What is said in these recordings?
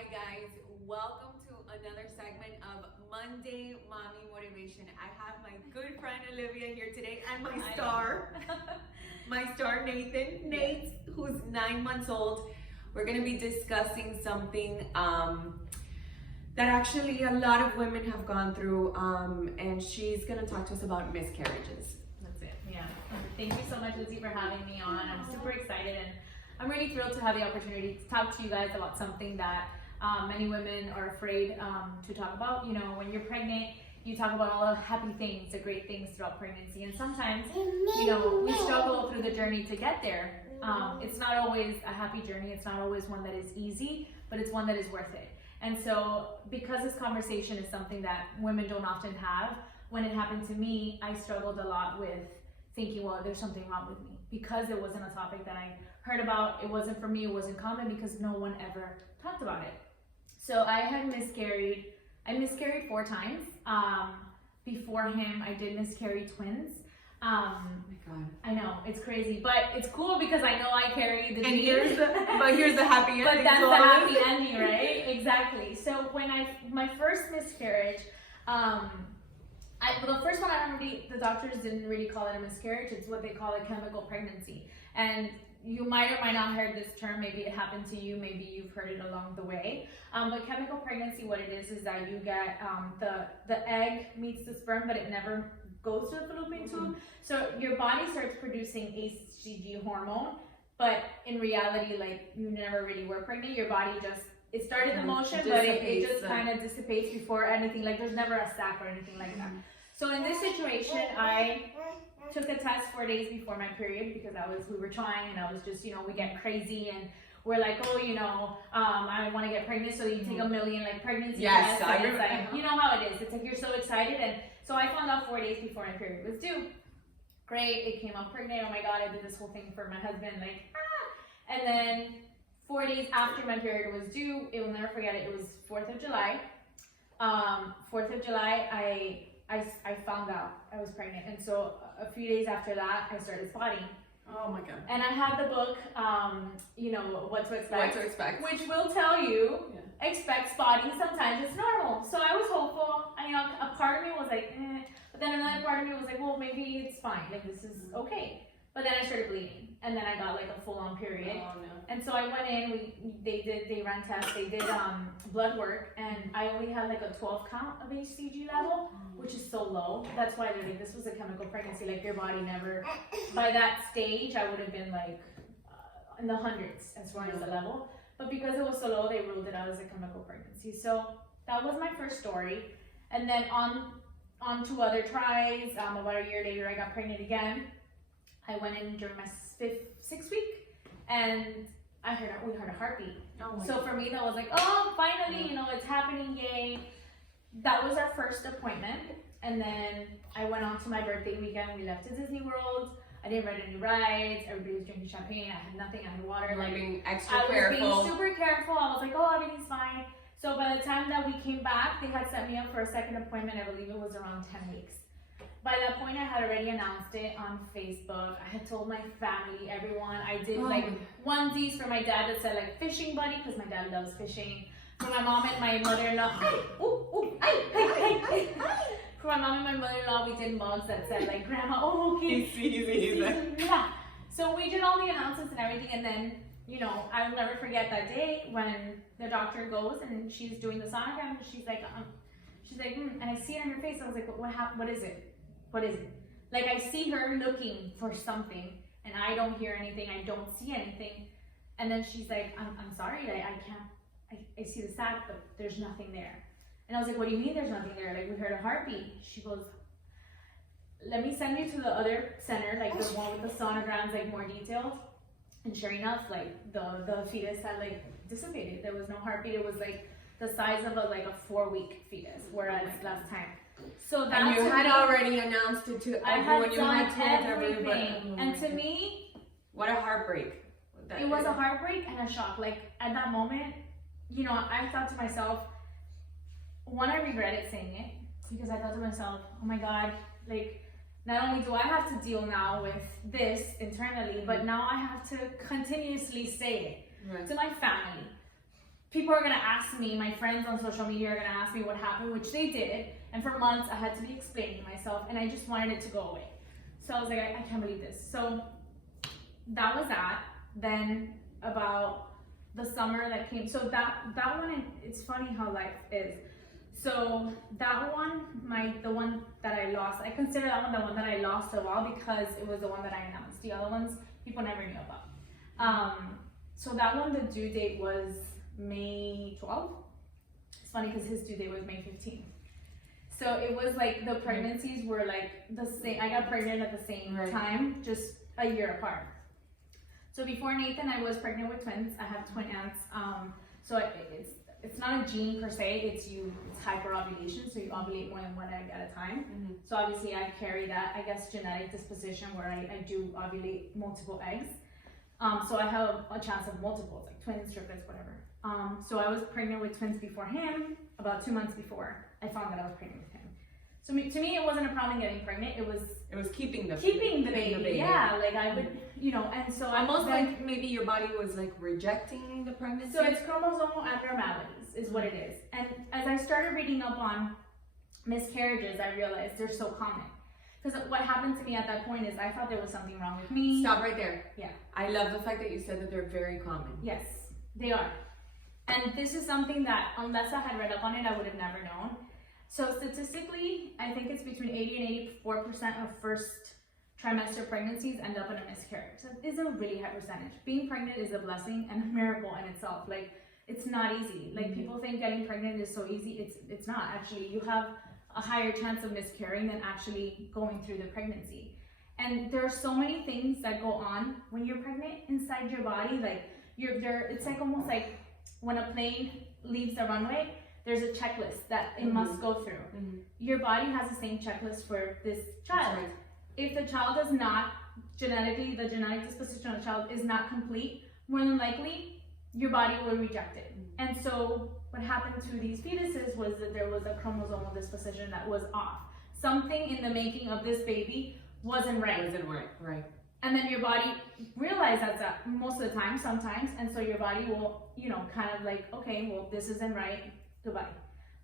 Hi guys, welcome to another segment of Monday Mommy Motivation. I have my good friend Olivia here today and my star, Nathan, Nate, who's 9 months old. We're gonna be discussing something that actually a lot of women have gone through, and she's gonna talk to us about miscarriages. That's it, yeah. Thank you so much, Lizzie, for having me on. I'm super excited and I'm really thrilled to have the opportunity to talk to you guys about something that many women are afraid to talk about. You know, when you're pregnant, you talk about all the happy things, the great things throughout pregnancy, and sometimes, you know, we struggle through the journey to get there. It's not always a happy journey, it's not always one that is easy, but it's one that is worth it. And so, because this conversation is something that women don't often have, when it happened to me, I struggled a lot with thinking, well, there's something wrong with me, because it wasn't a topic that I heard about. It wasn't for me, it wasn't common because no one ever talked about it. So I had miscarried. I miscarried 4 times. Before him, I did miscarry twins. Oh my God. I know, it's crazy, but it's cool because I know I carry the genes. Here's the happy ending. But that's the happy ending, right? Exactly. So when my first miscarriage, the first one the doctors didn't really call it a miscarriage. It's what they call a chemical pregnancy. And you might or might not have heard this term. Maybe it happened to you. Maybe you've heard it along the way. But chemical pregnancy, what it is that you get the egg meets the sperm, but it never goes to the fallopian tube. So your body starts producing HCG hormone, but in reality, like, you never really were pregnant. Your body it started the motion, but it just kind of dissipates before anything. Like, there's never a sac or anything like that. So in this situation, I took a test 4 days before my period because we were trying, and I was just, we get crazy and we're like, oh, I want to get pregnant, so you take a million pregnancy tests. I remember. It's like, you know how it is. It's like you're so excited, and so I found out 4 days before my period was due. Great, it came out pregnant. Oh my God, I did this whole thing for my husband, and then 4 days after my period was due, I will never forget it. It was 4th of July. 4th of July, I found out I was pregnant, and so a few days after that, I started spotting. Oh my God. And I had the book, What to Expect. What to Expect. Which will tell you, expect spotting, sometimes it's normal. So I was hopeful, and a part of me was like, but then another part of me was like, well, maybe it's fine, this is okay. But then I started bleeding, and then I got a full-on period. Oh no. And so I went in, they ran tests, they did blood work, and I only had a 12 count of HCG level, which is so low. That's why they're this was a chemical pregnancy. Your body never, by that stage, I would have been in the hundreds as far as the level. But because it was so low, they ruled it out as a chemical pregnancy. So that was my first story. And then on 2 other tries, about a year later, I got pregnant again. I went in during my 6th week, and we heard a heartbeat. Oh, so for me, that was oh, finally, it's happening, yay. That was our first appointment, and then I went on to my birthday weekend. We left to Disney World. I didn't ride any rides. Everybody was drinking champagne. I had nothing. I had water. Being extra careful. I was being super careful. I was oh, everything's fine. So by the time that we came back, they had set me up for a second appointment. I believe it was around 10 weeks. By that point, I had already announced it on Facebook. I had told my family, everyone. I did onesies for my dad that said fishing buddy, because my dad loves fishing. For my mom and my mother-in-law, for my mom and my mother-in-law, we did mugs that said grandma, oh, okay. Yeah. So we did all the announcements and everything, and then, I'll never forget that day when the doctor goes and she's doing the sonogram, and she's and I see it on her face. I was what is it? What is it? I see her looking for something, and I don't hear anything. I don't see anything. And then she's I'm sorry, I can't. I see the sac, but there's nothing there. And I was what do you mean there's nothing there? We heard a heartbeat. She goes, let me send you to the other center, the one with the sonograms, more detailed. And sure enough, the fetus had dissipated. There was no heartbeat. It was the size of a 4-week fetus, whereas last time. So that, and you had already announced it to everyone. You had told everyone. And to me, what a heartbreak. It was a heartbreak and a shock. At that moment, I thought to myself, one, I regretted saying it, because I thought to myself, oh my God, not only do I have to deal now with this internally, but now I have to continuously say it to my family. people are gonna ask me, my friends on social media are gonna ask me what happened, which they did. And for months I had to be explaining myself, and I just wanted it to go away. So I was like, I can't believe this. So that was that. Then about the summer that came, so that one, it's funny how life is. So that one, the one that I lost, I consider that one the one that I lost a while because it was the one that I announced. The other ones people never knew about. So that one, the due date was May 12th. It's funny because his due date was May 15th. So it was like the pregnancies were like the same. I got pregnant at the same time, just a year apart. So before Nathan, I was pregnant with twins. I have twin aunts. So it's not a gene per se. It's hyperovulation. So you ovulate one egg at a time. Mm-hmm. So obviously I carry that, I guess, genetic disposition where I do ovulate multiple eggs. So I have a chance of multiples, like twins, triplets, whatever. So I was pregnant with twins before him. About 2 months before I found that I was pregnant with him. So to me, it wasn't a problem getting pregnant. It was keeping the baby. Yeah, like I would, and so almost like maybe your body was like rejecting the pregnancy. So it's chromosomal abnormalities is what it is. And as I started reading up on miscarriages, I realized they're so common. Because what happened to me at that point is I thought there was something wrong with me. Stop right there. Yeah. I love the fact that you said that they're very common. Yes, they are. And this is something that unless I had read up on it, I would have never known. So statistically, I think it's between 80 and 84% of first trimester pregnancies end up in a miscarriage. So it is a really high percentage. Being pregnant is a blessing and a miracle in itself. Like, it's not easy. Like, people think getting pregnant is so easy. It's not. Actually, you have a higher chance of miscarrying than actually going through the pregnancy. And there are so many things that go on when you're pregnant inside your body. Like, it's like almost like when a plane leaves the runway, there's a checklist that it must go through. Mm-hmm. Your body has the same checklist for this child. Right. If the child is not genetically, the genetic disposition of the child is not complete, more than likely your body will reject it. Mm-hmm. And so what happened to these fetuses was that there was a chromosomal disposition that was off. Something in the making of this baby wasn't right. Right. And then your body realizes that most of the time, sometimes, and so your body will, kind of like, okay, well, this isn't right. Goodbye.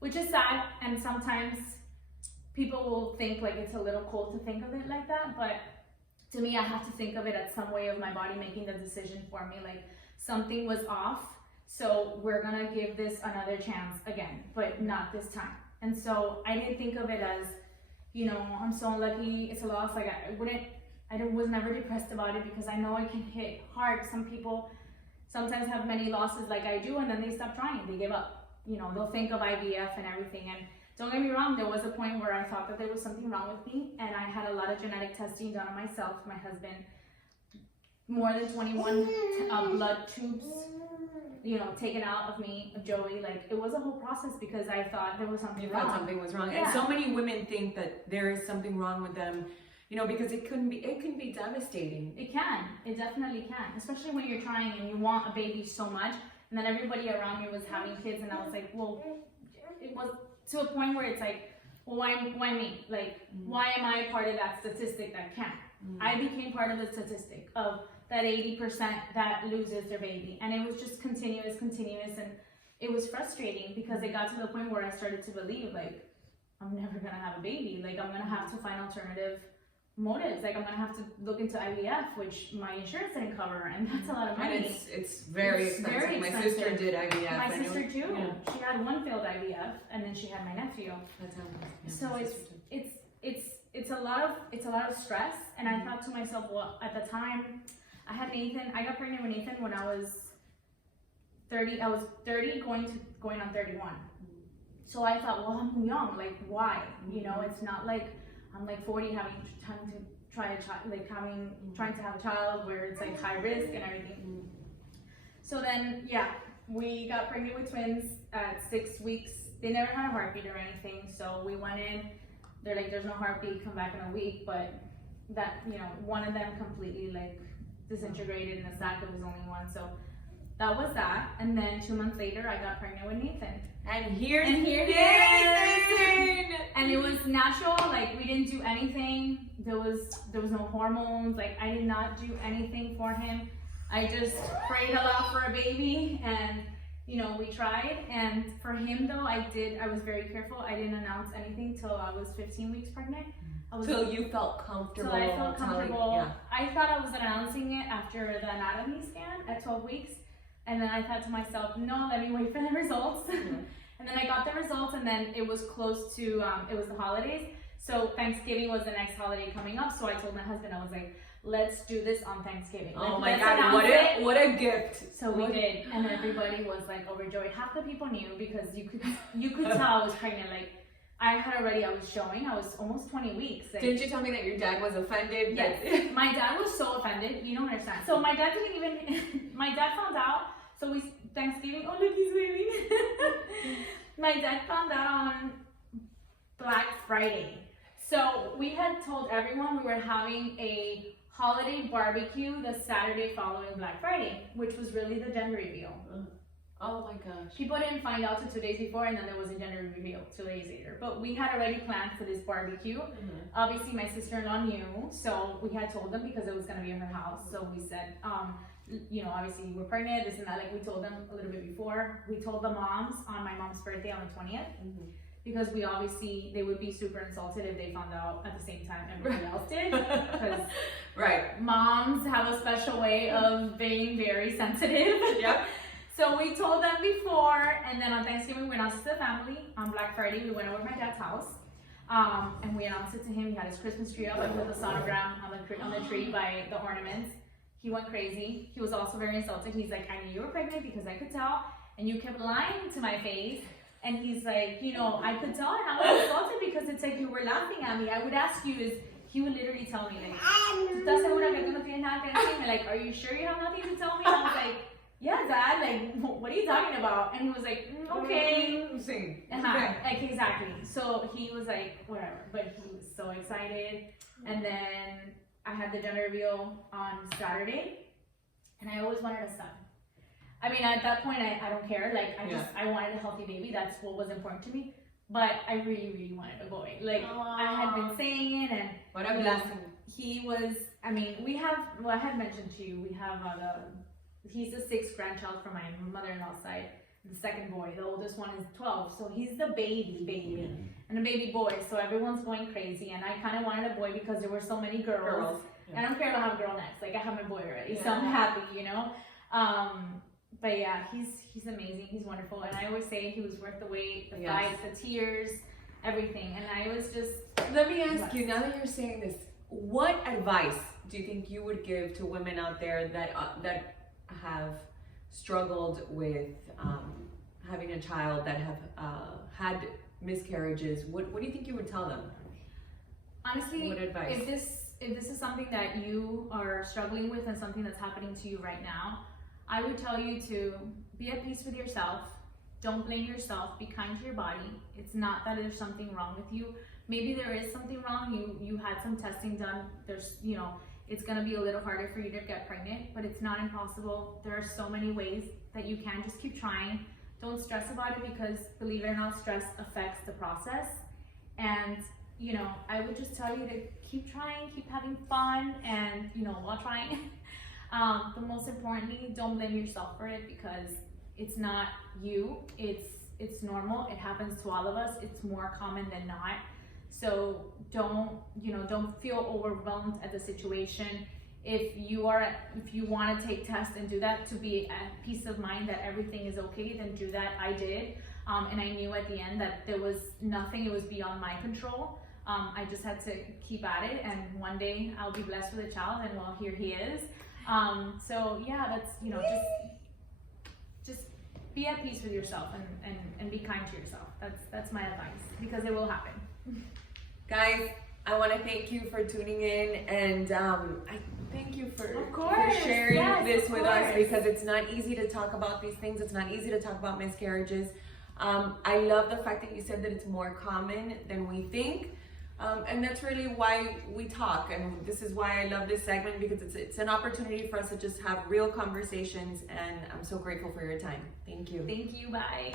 Which is sad, and sometimes people will think like it's a little cold to think of it like that, but to me, I have to think of it as some way of my body making the decision for me, like something was off, so we're gonna give this another chance again, but not this time. And so I didn't think of it as, I'm so unlucky, it's a loss. Like I was never depressed about it because I know it can hit hard. Some people sometimes have many losses like I do, and then they stop trying, they give up. They'll think of IVF and everything. And don't get me wrong, there was a point where I thought that there was something wrong with me, and I had a lot of genetic testing done on myself, my husband, more than 21 blood tubes, taken out of me, of Joey. Like, it was a whole process because I thought there was something wrong. You thought something was wrong. Yeah. And so many women think that there is something wrong with them, because it can be devastating. It definitely can, especially when you're trying and you want a baby so much. And then everybody around me was having kids, and I was like, well, it was to a point where it's like, well, why me? Like, why am I part of that statistic that can't? I became part of the statistic of that 80% that loses their baby. And it was just continuous. And it was frustrating because it got to the point where I started to believe, like, I'm never gonna have a baby. Like, I'm gonna have to find alternative motives. Like, I'm gonna have to look into IVF, which my insurance didn't cover, and that's a lot of money. And it's very expensive. My sister did IVF. My sister too. Yeah. She had one failed IVF, and then she had my nephew. That's how. Yeah, so it's a lot of stress. And I thought to myself, well, at the time, I had Nathan. I got pregnant with Nathan when I was 30. I was 30, going on 31. So I thought, well, I'm young. Like, why? It's not like I'm like 40 having time to try a child, like trying to have a child where it's like high risk and everything. So then, we got pregnant with twins at 6 weeks. They never had a heartbeat or anything. So we went in, they're like, there's no heartbeat, come back in a week. But that, one of them completely like disintegrated in the sac. It was only one. So that was that. And then 2 months later, I got pregnant with Nathan. And here's Nathan! And it was natural. Like, we didn't do anything. There was no hormones. Like, I did not do anything for him. I just prayed a lot for a baby, and you know, we tried. And for him though, I was very careful. I didn't announce anything till I was 15 weeks pregnant. Till you felt comfortable. Till I felt comfortable. Yeah. I thought I was announcing it after the anatomy scan at 12 weeks. And then I thought to myself, no, let me wait for the results. Mm-hmm. And then I got the results, and then it was close to, it was the holidays. So Thanksgiving was the next holiday coming up. So I told my husband, I was like, let's do this on Thanksgiving. Oh my God, what a gift. So we did, and everybody was like overjoyed. Half the people knew because you could tell I was pregnant. Like I was showing, I was almost 20 weeks. Like, didn't you tell me that your dad was offended? Yes, my dad was so offended, you don't understand. So my dad didn't even, my dad found out, so Thanksgiving, oh look, he's waving. My dad found out on Black Friday. So we had told everyone we were having a holiday barbecue the Saturday following Black Friday, which was really the gender reveal. Oh my gosh. People didn't find out till 2 days before, and then there was a gender reveal 2 days later. But we had already planned for this barbecue. Mm-hmm. Obviously, my sister-in-law knew, so we had told them because it was going to be in her house. So we said, you know, obviously we're pregnant, this and that. Like we told them a little bit before. We told the moms on my mom's birthday on the 20th. Mm-hmm. Because they would be super insulted if they found out at the same time everybody else did. Because right, moms have a special way of being very sensitive. Yep. So we told them before, and then on Thanksgiving we announced it to the family. On Black Friday we went over to my dad's house, and we announced it to him. He had his Christmas tree up, like with a sonogram on the tree by the ornaments. He went crazy. He was also very insulted. He's like, I knew you were pregnant because I could tell, and you kept lying to my face. And he's like, you know, I could tell, and I was insulted because it's like you were laughing at me. I would ask you, he would literally tell me, like, ¿Estás segura que tú no tienes nada que decirme? Like, are you sure you have nothing to tell me? And I was like, yeah, Dad, like, what are you talking about? And he was like, okay. Like, exactly. So he was like, whatever. But he was so excited. And then I had the gender reveal on Saturday, and I always wanted a son. I mean, at that point, I don't care. Like, I wanted a healthy baby. That's what was important to me. But I really, really wanted a boy. Like, I had been saying it, and what a blessing. He was, I mean, we have, well, I had mentioned to you, we have he's the 6th grandchild from my mother-in-law's side. The second boy, the oldest one is 12. So he's the baby, and a baby boy. So everyone's going crazy. And I kind of wanted a boy because there were so many girls. Yeah. I don't care if I have a girl next. Like, I have my boy already. So I'm happy, you know. But yeah, he's amazing. He's wonderful, and I always say he was worth the wait, the fights, the tears, everything. And I was just. Let me ask you, now that you're saying this, what advice do you think you would give to women out there that have struggled with having a child, that have had miscarriages? What do you think you would tell them? Honestly, what advice? If this is something that you are struggling with and something that's happening to you right now, I would tell you to be at peace with yourself. Don't blame yourself. Be kind to your body. It's not that there's something wrong with you. Maybe there is something wrong. You had some testing done. There's, you know, it's going to be a little harder for you to get pregnant, but it's not impossible. There are so many ways that you can. Just keep trying. Don't stress about it because, believe it or not, stress affects the process. And, you know, I would just tell you to keep trying, keep having fun, and, you know, while trying. But most importantly, don't blame yourself for it because it's not you. It's normal. It happens to all of us. It's more common than not. So don't feel overwhelmed at the situation. If you want to take tests and do that to be at peace of mind that everything is okay, then do that. I did, and I knew at the end that there was nothing. It was beyond my control. I just had to keep at it, and one day I'll be blessed with a child, and well, here he is. So yeah, that's, you know, just be at peace with yourself and be kind to yourself. That's my advice, because it will happen. Guys, I want to thank you for tuning in, and I thank you for sharing this with us, because it's not easy to talk about these things. It's not easy to talk about miscarriages. I love the fact that you said that it's more common than we think. And that's really why we talk, and this is why I love this segment, because it's an opportunity for us to just have real conversations, and I'm so grateful for your time. Thank you. Thank you. Bye.